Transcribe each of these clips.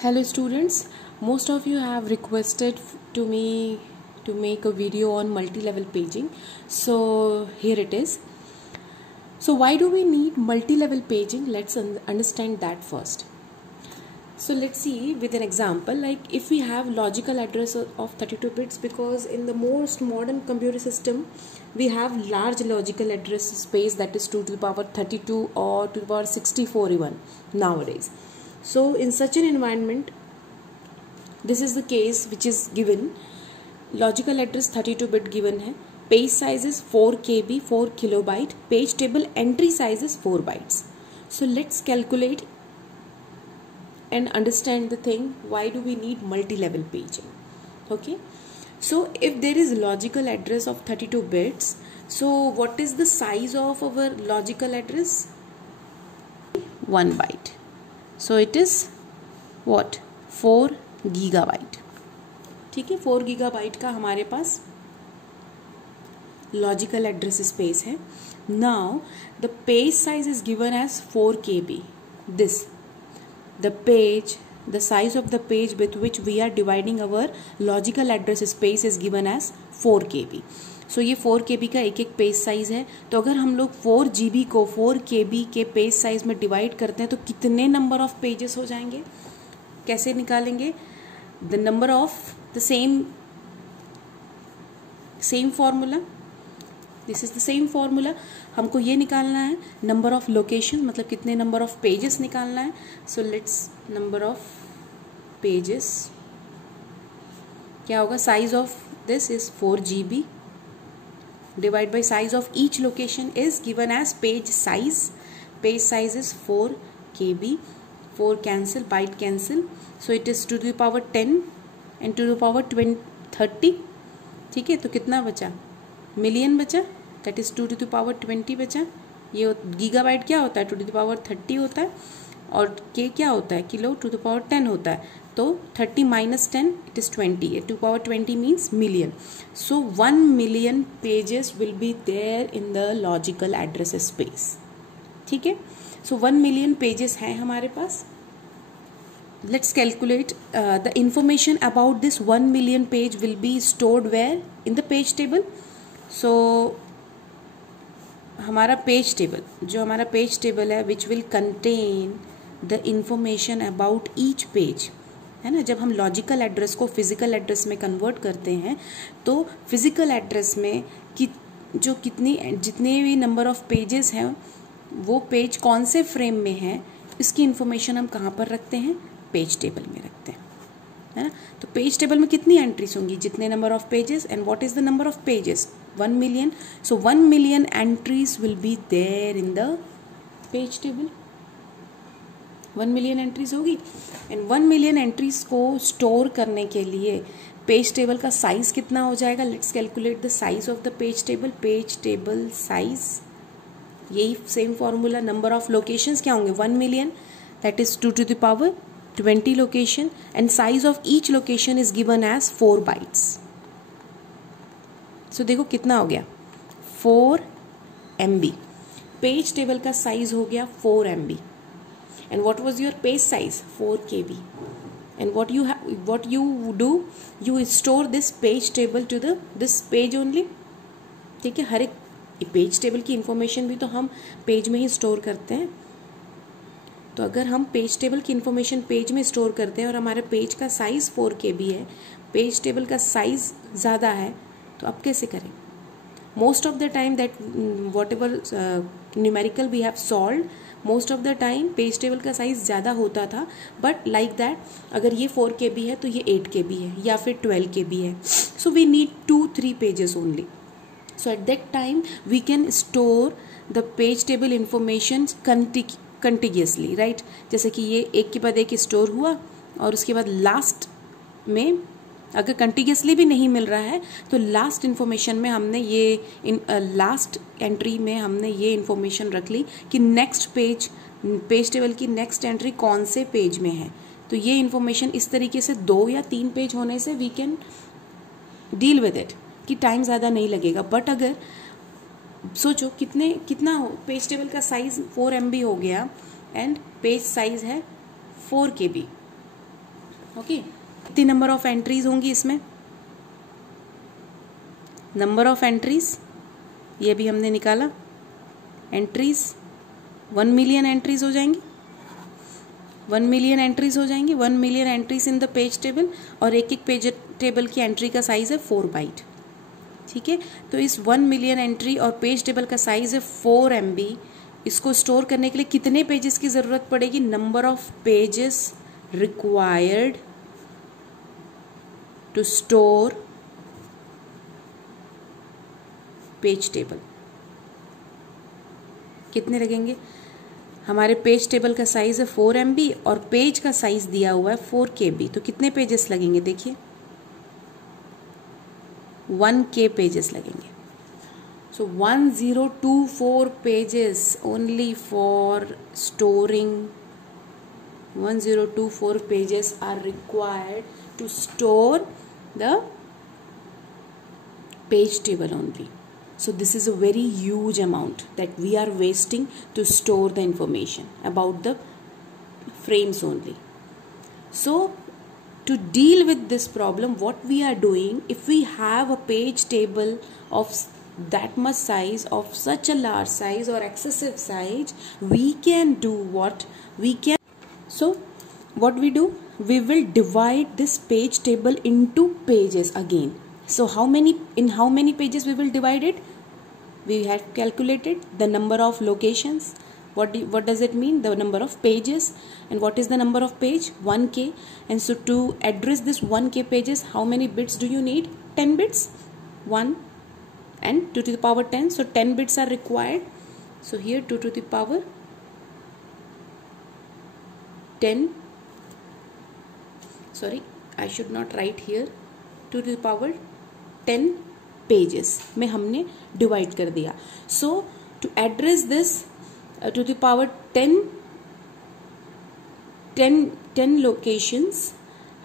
Hello students, most of you have requested to me to make a video on multi-level paging. So here it is. So why do we need multi-level paging? Let's understand that first. So let's see with an example, like if we have logical address of 32 bits, because in the most modern computer system we have large logical address space, that is 2 to the power 32 or 2 to the power 64 even nowadays. So in such an environment, this is the case which is given. Logical address 32 bit given है, page size is 4 KB 4 kilobyte, page table entry size is 4 bytes. So let's calculate and understand the thing, why do we need multi-level paging. Okay, so if there is logical address of 32 bits, so what is the size of our logical address? 1 byte. So it is what? 4 gigabyte. ठीक है, 4 gigabyte का हमारे पास logical address space है. Now the page size is given as 4 KB. This the size of the page with which we are dividing our logical address space is given as 4 KB. So ये 4 KB का एक page size है. तो अगर हम लोग 4 GB को 4 KB के पेज साइज में डिवाइड करते हैं तो कितने नंबर ऑफ पेजेस हो जाएंगे? कैसे निकालेंगे? The number of the same formula. This is the same formula. हमको ये निकालना है नंबर ऑफ लोकेशन, मतलब कितने नंबर ऑफ पेजेस निकालना है. So let's number of pages क्या होगा? Size of this is 4 GB divide by size of each location is given as page size. Page size is 4 KB. 4 cancel, byte cancel. So it is 2 to the power 10 and 2 to the power 30. ठीक है, तो कितना बचा? Million बचा. That is 2 to the power 20 बचा. ये gigabyte क्या होता है? 2 to the power 30 होता है. और के क्या होता है? किलो 2 to the power 10 होता है. तो 30 minus 10 it is 20. 2 to the power 20 means million. So 1 million pages will be there in the logical address space. ठीक है, सो 1 million पेजेस हैं हमारे पास. Let's calculate the information about this 1 million page will be stored where? In the page table. So हमारा page table, जो हमारा page table है, which will contain the information about each page, है ना. जब हम लॉजिकल एड्रेस को physical address में कन्वर्ट करते हैं तो फिजिकल एड्रेस में जितने भी नंबर ऑफ पेजेस हैं वो पेज कौन से फ्रेम में है, इसकी इंफॉर्मेशन हम कहाँ पर रखते हैं? पेज टेबल में रखते हैं, है ना. तो पेज टेबल में कितनी एंट्रीज होंगी? जितने number of pages. And what is the number of pages? 1 million. So 1 million entries will be there in the page table. 1 million entries होगी. एंड 1 million entries को स्टोर करने के लिए पेज टेबल का साइज कितना हो जाएगा? Let's calculate the size of the page table. Page table size, यही same formula. Number of locations क्या होंगे? 1 million, that is 2 to the power 20 location. And size of each location is given as 4 bytes. So देखो कितना हो गया? 4 MB. Page table का size हो गया 4 MB. And what was your page size? 4 KB. And what you do, you store this page table to this page only. ठीक है, हर एक पेज टेबल की इंफॉर्मेशन भी तो हम पेज में ही स्टोर करते हैं. तो अगर हम पेज टेबल की इंफॉर्मेशन पेज में स्टोर करते हैं और हमारे पेज का साइज 4 KB है, पेज टेबल का साइज ज़्यादा है, तो अब कैसे करें? Most of the time that whatever numerical we have solve, most of the time page table का साइज ज़्यादा होता था. बट लाइक दैट, अगर ये 4 KB है तो ये 8 KB है या फिर 12 KB है. So we need 2-3 pages only. So at that time we can store the page table information contiguously, right. जैसे कि ये एक के बाद एक स्टोर हुआ और उसके बाद लास्ट में अगर कंटिन्यूसली भी नहीं मिल रहा है तो लास्ट इन्फॉर्मेशन में हमने ये लास्ट एंट्री में हमने ये इन्फॉर्मेशन रख ली कि नेक्स्ट पेज टेबल की नेक्स्ट एंट्री कौन से पेज में है. तो ये इन्फॉर्मेशन इस तरीके से 2 या 3 पेज होने से we can deal with it, कि टाइम ज़्यादा नहीं लगेगा. बट अगर सोचो कितना हो, पेज टेबल का साइज 4 MB हो गया एंड पेज साइज है 4 KB. ओके, कितनी नंबर ऑफ एंट्रीज होंगी इसमें? नंबर ऑफ एंट्रीज ये भी हमने निकाला, एंट्रीज 1 मिलियन एंट्रीज हो जाएंगी, 1 मिलियन एंट्रीज हो जाएंगी, 1 million entries in the page table, और एक एक पेज टेबल की एंट्री का साइज है 4 बाइट। ठीक है, तो इस 1 मिलियन एंट्री और पेज टेबल का साइज है 4 MB। इसको स्टोर करने के लिए कितने पेजेस की जरूरत पड़ेगी? Number of pages required to store page table. कितने लगेंगे? हमारे पेज टेबल का साइज है 4 MB और पेज का साइज दिया हुआ है 4 KB। तो कितने पेजेस लगेंगे? देखिए 1K पेजेस लगेंगे। सो 1024 pages only for storing, 1024 pages are required to store the page table only. So this is a very huge amount that we are wasting to store the information about the frames only. So to deal with this problem, what we are doing, if we have a page table of that much size, of such a large size or excessive size, we can do what we can. So what we do, we will divide this page table into pages again. So in how many pages we will divide it? We have calculated the number of locations. What does it mean? The number of pages. And what is the number of page? 1K. And so to address this 1K pages, how many bits do you need? 10 bits. 1 and 2 to the power 10. So 10 bits are required. So here 2 to the power 10. Sorry, I should not write here. 2 to the power 10 pages में हमने divide कर दिया. So to address this to the power 10 locations,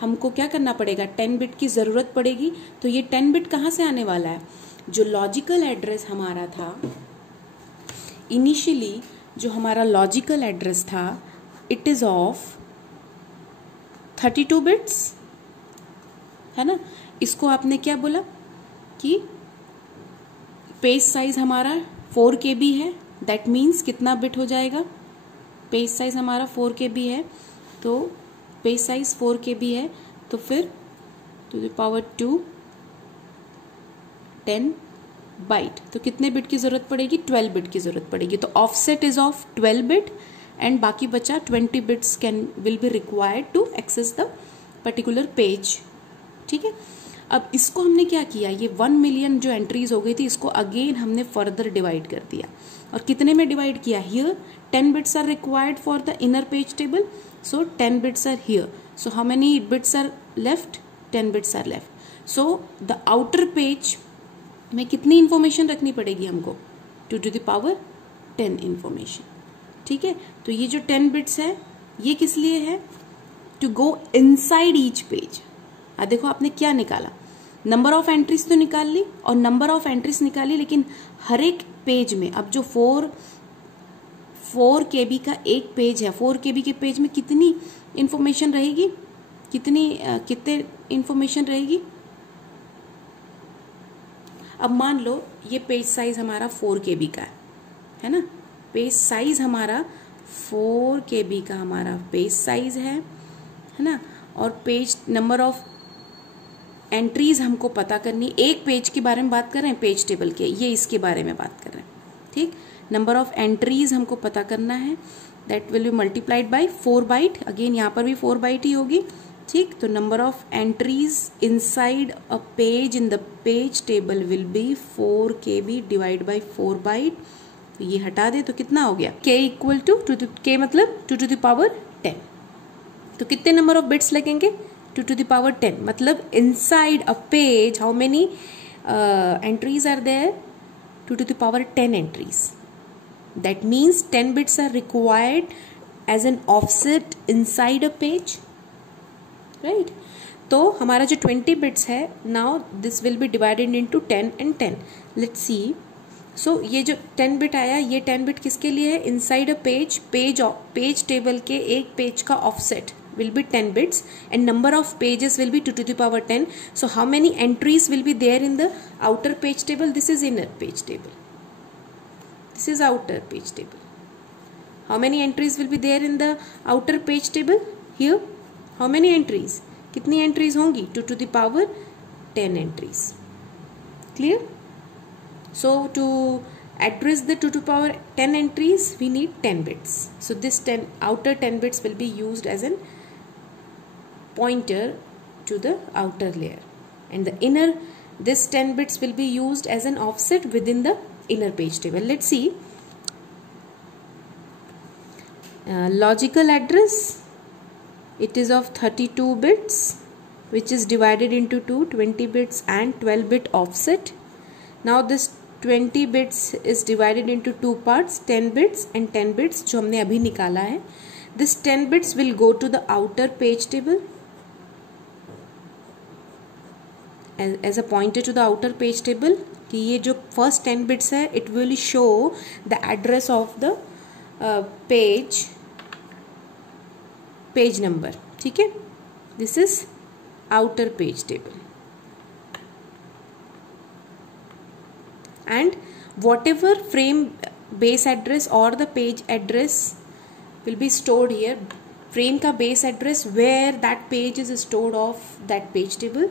हमको क्या करना पड़ेगा? 10 bit की जरूरत पड़ेगी. तो ये 10 बिट कहाँ से आने वाला है? जो लॉजिकल एड्रेस हमारा था इनिशियली, जो हमारा लॉजिकल एड्रेस था, इट इज ऑफ 32 बिट्स, है ना. इसको आपने क्या बोला कि पेज साइज हमारा 4 KB है. दैट मीन्स कितना बिट हो जाएगा? पेज साइज हमारा 4 KB है, तो पेज साइज 4 KB है, तो फिर टू द पावर 2 10 बाइट. तो कितने बिट की जरूरत पड़ेगी? 12 बिट की जरूरत पड़ेगी. तो offset is of 12 bit and बाकी बचा 20 bits will be required to access the particular page. ठीक है. अब इसको हमने क्या किया? ये 1 मिलियन जो एंट्रीज हो गई थी, इसको अगेन हमने फर्दर डिवाइड कर दिया. और कितने में डिवाइड किया? Here 10 bits are required for the inner page table, so 10 bits are here. So how many bits are left? 10 bits are left. So the outer page में कितनी इंफॉर्मेशन रखनी पड़ेगी हमको? 2 to the power 10 इंफॉर्मेशन. ठीक है. तो ये जो 10 बिट्स है, ये किस लिए है? To go inside each page. देखो आपने क्या निकाला? नंबर ऑफ एंट्रीज तो निकाल ली और नंबर ऑफ एंट्रीज निकाली, लेकिन हर एक पेज में अब जो 4 KB का एक पेज है, 4 KB के पेज में कितनी इंफॉर्मेशन रहेगी? कितने इंफॉर्मेशन रहेगी? अब मान लो ये पेज साइज हमारा 4 KB का है ना. पेज साइज हमारा 4 KB का हमारा पेज साइज है ना. और पेज नंबर ऑफ एंट्रीज हमको पता करनी. एक पेज के बारे में बात कर रहे हैं, पेज टेबल के, ये इसके बारे में बात कर रहे हैं. ठीक. नंबर ऑफ एंट्रीज हमको पता करना है. That will be multiplied by 4 byte. Again यहाँ पर भी 4 बाइट ही होगी. ठीक. तो number of entries inside a page in the page table will be 4 KB divide by 4 byte. तो ये हटा दे तो कितना हो गया? k इक्वल टू k मतलब 2 to the power 10. तो कितने नंबर ऑफ बिट्स लगेंगे? 2 to the power 10. मतलब inside a page how many entries are there? 2 to the power 10 entries. That means 10 bits are required as an offset inside a page, right? तो हमारा जो 20 bits है, now this will be divided into 10 and 10. Let's see. So ये जो 10 bit आया, ये 10 bit किसके लिए है? Inside a page टेबल के एक पेज का offset will be 10 bits and number of pages will be 2 to the power 10. So how many entries will be there in the outer page table? This is inner page table. This is outer page table. How many entries will be there in the outer page table? Here, how many entries? कितनी entries होंगी? 2 to the power 10 entries. Clear? So to address the 2 to the power 10 entries, we need 10 bits. So this outer 10 bits will be used as an pointer to the outer layer, and the inner, this 10 bits will be used as an offset within the inner page table. Let's see. Logical address, it is of 32 bits, which is divided into 20 bits and 12-bit offset. Now this 20 bits is divided into two parts, 10 bits and 10 bits जो हमने अभी निकाला है. This 10 bits will go to the outer page table as a pointer to the outer page table. कि ये जो first 10 bits है, it will show the address of the page number. ठीक है? This is outer page table. And whatever frame base address or the page address will be stored here. Frame का base address where that page is stored of that page table.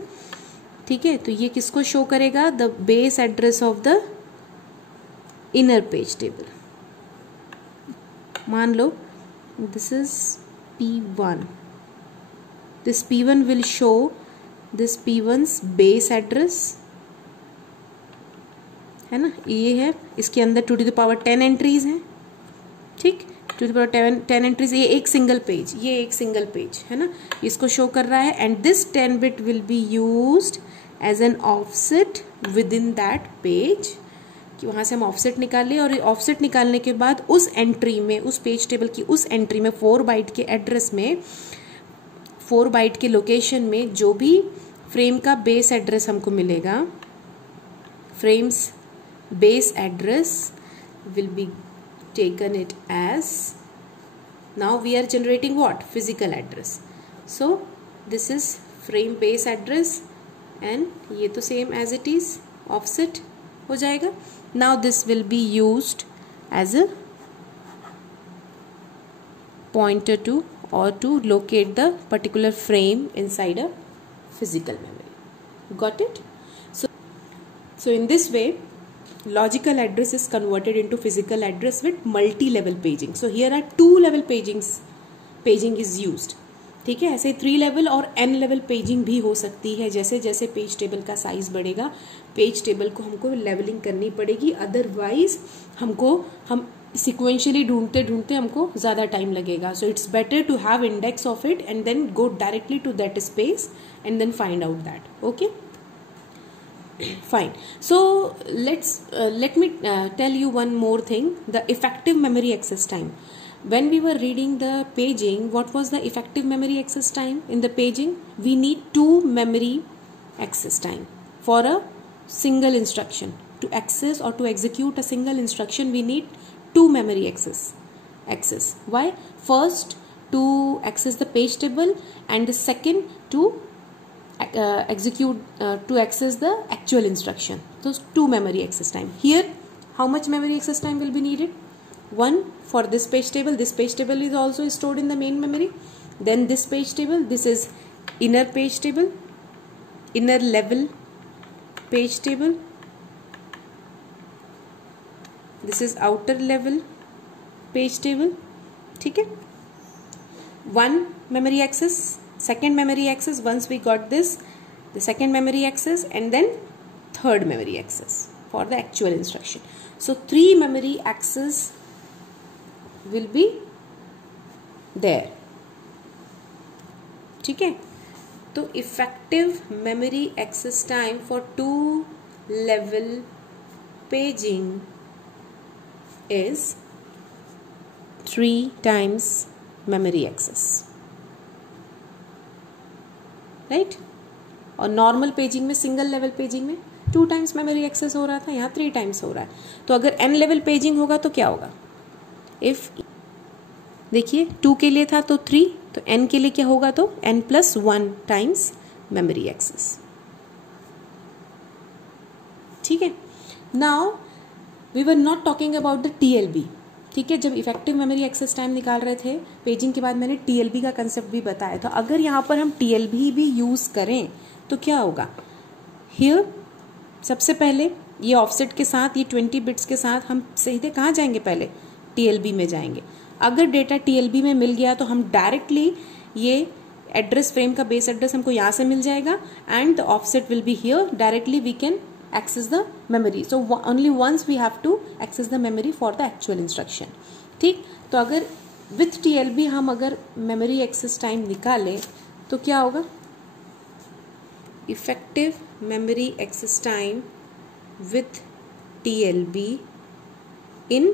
ठीक है, तो ये किसको show करेगा? The base address of the inner page table. मान लो this is P1. This P1 will show this P1's base address, है ना? ये है, इसके अंदर 2 to the power 10 एंट्रीज हैं. ठीक, 2 to the power 10 एंट्रीज. ये एक सिंगल पेज, ये एक सिंगल पेज है ना, इसको शो कर रहा है. And this 10 bit will be used as an offset within that page, कि वहाँ से हम ऑफसेट निकाल लें. और ऑफसेट निकालने के बाद उस एंट्री में, उस पेज टेबल की उस एंट्री में 4 बाइट के एड्रेस में, 4 बाइट के लोकेशन में जो भी फ्रेम का बेस एड्रेस हमको मिलेगा, frames base address will be taken it as, now we are generating what? Physical address. So this is frame base address and ये तो same as it is, offset हो जाएगा. Now this will be used as a pointer to or to locate the particular frame inside a physical memory. Got it? So in this way logical address is converted into physical address with multi-level paging. So here are 2 level paging is used. ठीक है, ऐसे 3 level और n level paging भी हो सकती है. जैसे जैसे पेज टेबल का साइज बढ़ेगा, पेज टेबल को हमको लेवलिंग करनी पड़ेगी, अदरवाइज हम सिक्वेंशियली ढूंढते ढूंढते हमको ज़्यादा टाइम लगेगा. So it's better to have index of it and then go directly to that space and then find out that. Okay, fine. So let me tell you one more thing, the effective memory access time. When we were reading the paging, what was the effective memory access time in the paging? We need 2 memory access time for a single instruction. To access or to execute a single instruction, we need 2 memory access. Why? First to access the page table and the second to to access the actual instruction. Those 2 memory access time. Here how much memory access time will be needed? 1 for this page table. This page table is also stored in the main memory. Then this page table, this is inner page table, inner level page table. This is outer level page table. ठीक है, 1 memory access, second memory access. Once we got this, the second memory access and then third memory access for the actual instruction. So 3 memory access will be there. ठीक है, तो effective memory access time for 2 level paging is 3 times memory access. Right, और normal paging में, single level paging में 2 times memory access हो रहा था, यहाँ 3 टाइम्स हो रहा है. तो अगर n लेवल पेजिंग होगा तो क्या होगा? इफ देखिए 2 के लिए था तो 3, तो तो n के लिए क्या होगा, तो n+1 टाइम्स मेमोरी एक्सेस। ठीक है। Now we were not talking about the TLB। ठीक है, जब इफेक्टिव मेमोरी एक्सेस टाइम निकाल रहे थे पेजिंग के बाद मैंने TLB का कंसेप्ट भी बताया था। अगर यहाँ पर हम TLB भी यूज करें तो क्या होगा, हियर सबसे पहले ये ऑफसेट के साथ, ये 20 बिट्स के साथ हम सीधे कहाँ जाएंगे, पहले TLB में जाएंगे। अगर डेटा TLB में मिल गया तो हम डायरेक्टली ये एड्रेस फ्रेम का बेस एड्रेस हमको यहाँ से मिल जाएगा and the offset will be here, directly we can access the memory. So only once we have to access the memory for the actual instruction. ठीक, तो अगर with TLB हम अगर memory access time निकालें तो क्या होगा, effective memory access time with TLB in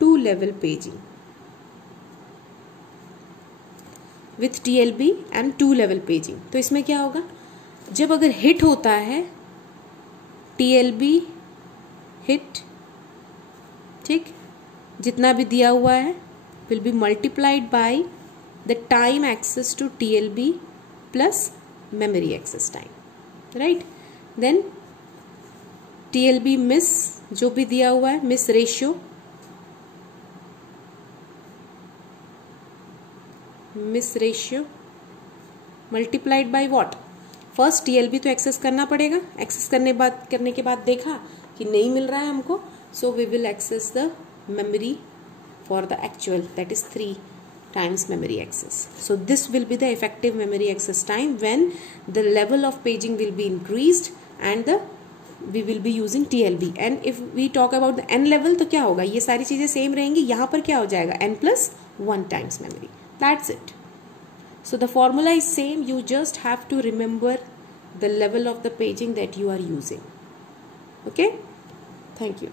2-level paging, with TLB and 2-level paging। तो इसमें क्या होगा, जब अगर हिट होता है TLB हिट, ठीक, जितना भी दिया हुआ है will be multiplied by the time access to TLB plus memory access time, right. Then TLB miss, जो भी दिया हुआ है miss ratio, miss ratio multiplied by what, first TLB तो एक्सेस करना पड़ेगा, एक्सेस करने के बाद देखा कि नहीं मिल रहा है हमको, so we will access the memory for the actual, that is 3 times memory access. So this will be the effective memory access time when the level of paging will be increased and we will be using TLB. And if we talk about the n level तो क्या होगा, ये सारी चीजें same रहेंगी, यहाँ पर क्या हो जाएगा n+1 times memory. That's it. So the formula is same, you just have to remember the level of the paging that you are using. Okay? Thank you.